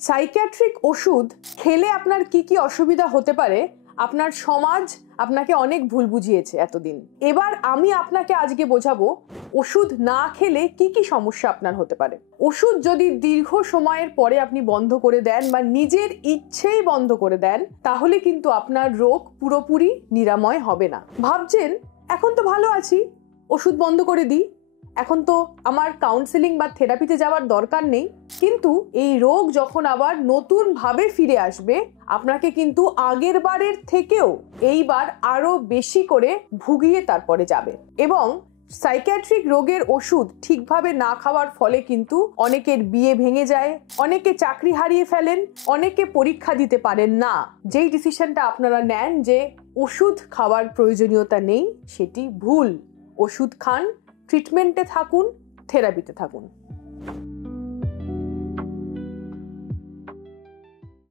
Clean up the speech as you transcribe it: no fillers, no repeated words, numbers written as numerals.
Psychiatric ওষুধ খেলে আপনার কি কি অসুবিধা হতে পারে আপনার সমাজ আপনাকে অনেক ভুল বুঝিয়েছে এতদিন। এবার আমি আপনাকে আজকে বোঝাবো ওষুধ না খেলে কি কি সমস্যা আপনার হতে পারে। ওষুধ যদি দীর্ঘ সময়ের পরে আপনি বন্ধ করে দেন বা নিজের ইচ্ছেই বন্ধ করে দেন, তাহলে কিন্তু আপনার রোগ পুরোপুরি নিরাময় হবে না। ভাবছেন এখন তো ভালো আছি, ওষুধ বন্ধ করে দিই, এখন তো আমার কাউন্সেলিং বা থেরাপিতে যাওয়ার দরকার নেই। কিন্তু এই রোগ যখন আবার নতুন ভাবে ফিরে আসবে, আপনাকে কিন্তু আগের বারের থেকেও এইবার আরো বেশি করে ভুগিয়ে তারপরে যাবে। এবং সাইকিয়াট্রিক রোগের ওষুধ ঠিকভাবে না খাওয়ার ফলে কিন্তু অনেকের বিয়ে ভেঙে যায়, অনেকে চাকরি হারিয়ে ফেলেন, অনেকে পরীক্ষা দিতে পারেন না। যেই ডিসিশনটা আপনারা নেন যে ওষুধ খাওয়ার প্রয়োজনীয়তা নেই, সেটি ভুল। ওষুধ খান, ট্রিটমেন্টে থাকুন, থেরাপিতে থাকুন।